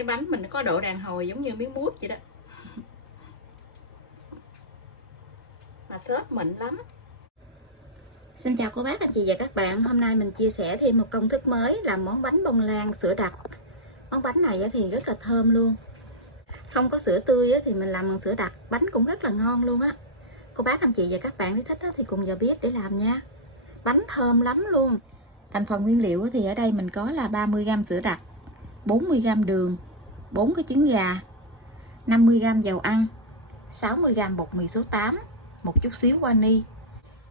Cái bánh mình nó có độ đàn hồi giống như miếng mút vậy đó, mà xốp mịn lắm. Xin chào cô bác, anh chị và các bạn. Hôm nay mình chia sẻ thêm một công thức mới làm món bánh bông lan sữa đặc. Món bánh này thì rất là thơm luôn. Không có sữa tươi thì mình làm bằng sữa đặc, bánh cũng rất là ngon luôn á. Cô bác, anh chị và các bạn thích thì cùng vào bếp để làm nha. Bánh thơm lắm luôn. Thành phần nguyên liệu thì ở đây mình có là 30g sữa đặc, 40g đường, 4 cái trứng gà, 50g dầu ăn, 60g bột mì số 8, một chút xíu vani.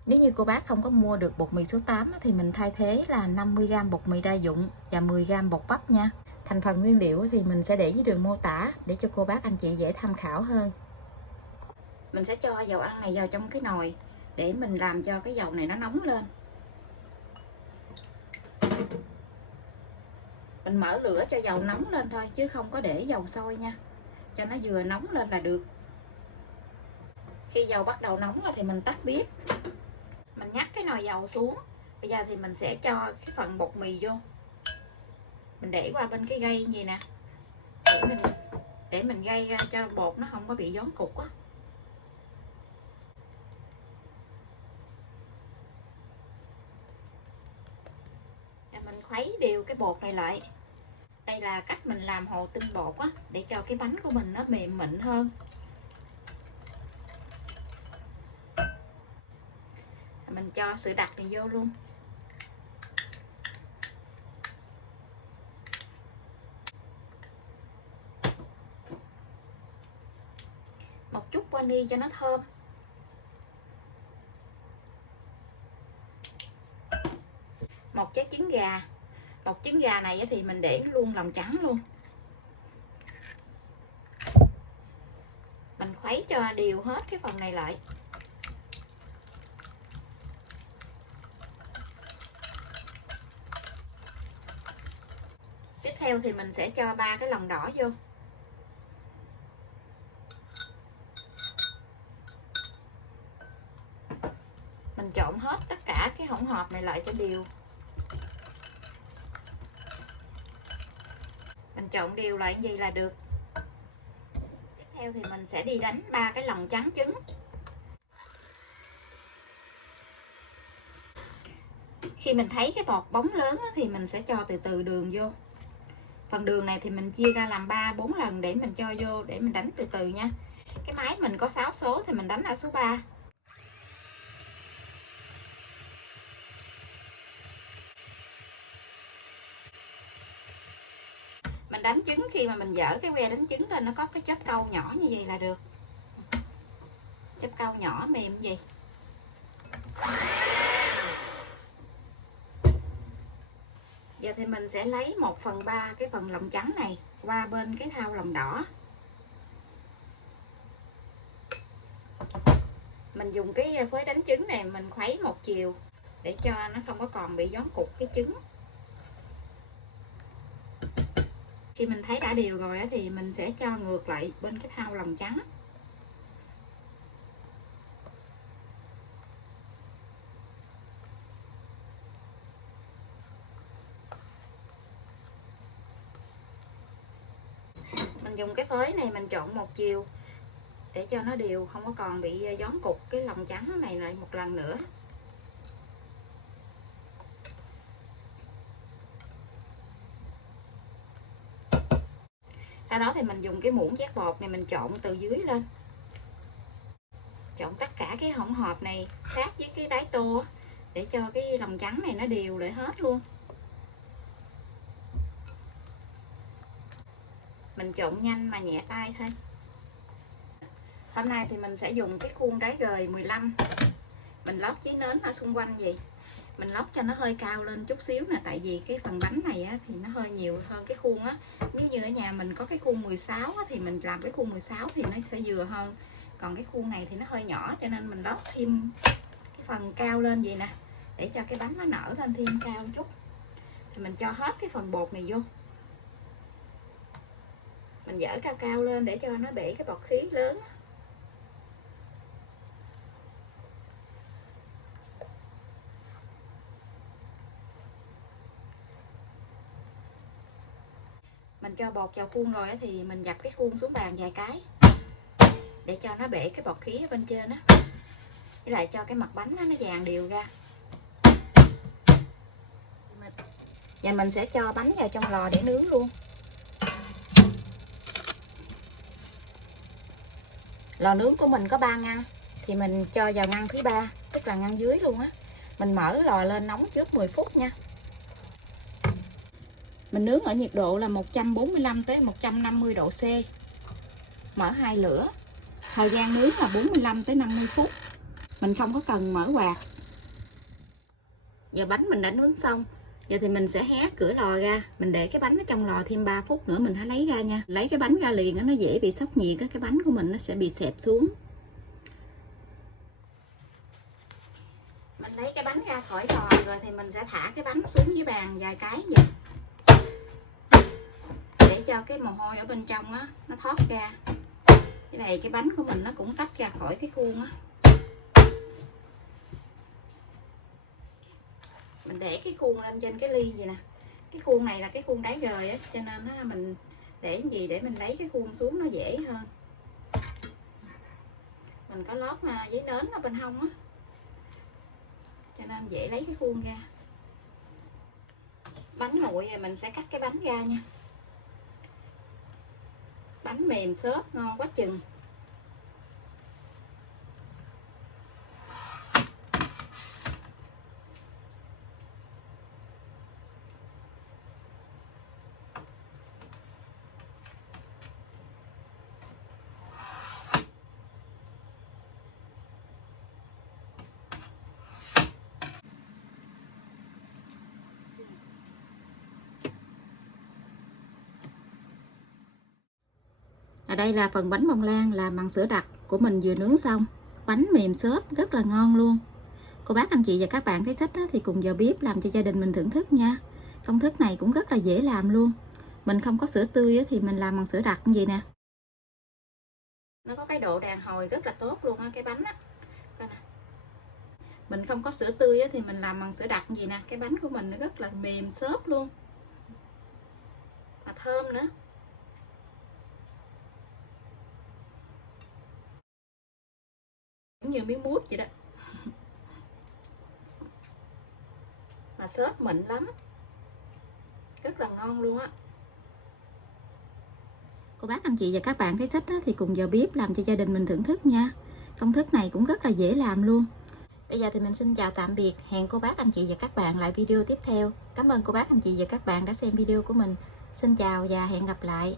Nếu như cô bác không có mua được bột mì số 8 thì mình thay thế là 50g bột mì đa dụng và 10g bột bắp nha. Thành phần nguyên liệu thì mình sẽ để dưới đường mô tả để cho cô bác anh chị dễ tham khảo hơn. Mình sẽ cho dầu ăn này vào trong cái nồi để mình làm cho cái dầu này nó nóng lên. Mình mở lửa cho dầu nóng lên thôi chứ không có để dầu sôi nha, cho nó vừa nóng lên là được. Khi dầu bắt đầu nóng rồi thì mình tắt bếp. Mình nhắc cái nồi dầu xuống. Bây giờ thì mình sẽ cho cái phần bột mì vô. Mình để qua bên cái gây gì nè, để mình gây ra cho bột nó không có bị gión cục á. Mình khuấy đều cái bột này lại. Đây là cách mình làm hồ tinh bột á, để cho cái bánh của mình nó mềm mịn hơn. Mình cho sữa đặc này vô luôn. Một chút vani cho nó thơm. Một trái trứng gà. Một trứng gà này thì mình để luôn lòng trắng luôn. Mình khuấy cho đều hết cái phần này lại. Tiếp theo thì mình sẽ cho 3 cái lòng đỏ vô. Mình trộn hết tất cả cái hỗn hợp này lại cho đều. Mình trộn đều lại như vậy là được. Tiếp theo thì mình sẽ đi đánh 3 cái lòng trắng trứng. Khi mình thấy cái bọt bóng lớn thì mình sẽ cho từ từ đường vô. Phần đường này thì mình chia ra làm 3-4 lần để mình cho vô, để mình đánh từ từ nha. Cái máy mình có 6 số thì mình đánh ở số 3. Mình đánh trứng, khi mà mình dở cái que đánh trứng lên nó có cái chớp câu nhỏ như vậy là được. Chớp câu nhỏ mềm như vậy. Giờ thì mình sẽ lấy 1/3 cái phần lòng trắng này qua bên cái thau lòng đỏ. Mình dùng cái phới đánh trứng này mình khuấy một chiều để cho nó không có còn bị gión cục cái trứng. Khi mình thấy đã đều rồi thì mình sẽ cho ngược lại bên cái thau lòng trắng. Mình dùng cái phới này mình trộn một chiều để cho nó đều, không có còn bị gión cục cái lòng trắng này lại một lần nữa. Sau đó thì mình dùng cái muỗng chét bột này mình trộn từ dưới lên. Trộn tất cả cái hỗn hợp này sát với cái đáy tô để cho cái lòng trắng này nó đều lại hết luôn. Mình trộn nhanh mà nhẹ tay thôi. Hôm nay thì mình sẽ dùng cái khuôn đáy gời 15. Mình lót giấy nến ở xung quanh vậy. Mình lót cho nó hơi cao lên chút xíu nè, tại vì cái phần bánh này thì nó hơi nhiều hơn cái khuôn á. Nếu như ở nhà mình có cái khuôn 16 thì mình làm cái khuôn 16 thì nó sẽ vừa hơn. Còn cái khuôn này thì nó hơi nhỏ cho nên mình lót thêm cái phần cao lên vậy nè, để cho cái bánh nó nở lên thêm cao một chút. Thì mình cho hết cái phần bột này vô. Mình dở cao cao lên để cho nó bể cái bọt khí lớn. Mình cho bột vào khuôn rồi thì mình dập cái khuôn xuống bàn vài cái để cho nó bể cái bọt khí ở bên trên á, với lại cho cái mặt bánh nó vàng đều ra. Và mình sẽ cho bánh vào trong lò để nướng luôn. Lò nướng của mình có 3 ngăn thì mình cho vào ngăn thứ 3, tức là ngăn dưới luôn á. Mình mở lò lên nóng trước 10 phút nha. Mình nướng ở nhiệt độ là 145 tới 150 độ C. Mở 2 lửa. Thời gian nướng là 45 tới 50 phút. Mình không có cần mở quạt. Giờ bánh mình đã nướng xong. Giờ thì mình sẽ hé cửa lò ra. Mình để cái bánh ở trong lò thêm 3 phút nữa mình hãy lấy ra nha. Lấy cái bánh ra liền nó dễ bị sốc nhiệt, cái bánh của mình nó sẽ bị xẹp xuống. Mình lấy cái bánh ra khỏi lò rồi thì mình sẽ thả cái bánh xuống dưới bàn vài cái vậy, để cho cái mồ hôi ở bên trong á nó thoát ra. Cái này cái bánh của mình nó cũng tách ra khỏi cái khuôn á. Mình để cái khuôn lên trên cái ly vậy nè. Cái khuôn này là cái khuôn đáy rời á, cho nên á, mình để gì để mình lấy cái khuôn xuống nó dễ hơn. Mình có lót giấy nến ở bên hông á, cho nên dễ lấy cái khuôn ra. Bánh nguội rồi mình sẽ cắt cái bánh ra nha. Bánh mềm xốp ngon quá chừng. Ở đây là phần bánh bông lan làm bằng sữa đặc của mình vừa nướng xong. Bánh mềm xốp rất là ngon luôn. Cô bác anh chị và các bạn thấy thích thì cùng vào bếp làm cho gia đình mình thưởng thức nha. Công thức này cũng rất là dễ làm luôn. Mình không có sữa tươi thì mình làm bằng sữa đặc như vậy nè. Nó có cái độ đàn hồi rất là tốt luôn á, cái bánh á. Mình không có sữa tươi thì mình làm bằng sữa đặc như vậy nè. Cái bánh của mình nó rất là mềm xốp luôn, và thơm nữa. Giống như miếng mút vậy đó. Mà xốp mịn lắm, rất là ngon luôn á. Cô bác anh chị và các bạn thấy thích thì cùng vào bếp làm cho gia đình mình thưởng thức nha. Công thức này cũng rất là dễ làm luôn. Bây giờ thì mình xin chào tạm biệt. Hẹn cô bác anh chị và các bạn lại video tiếp theo. Cảm ơn cô bác anh chị và các bạn đã xem video của mình. Xin chào và hẹn gặp lại.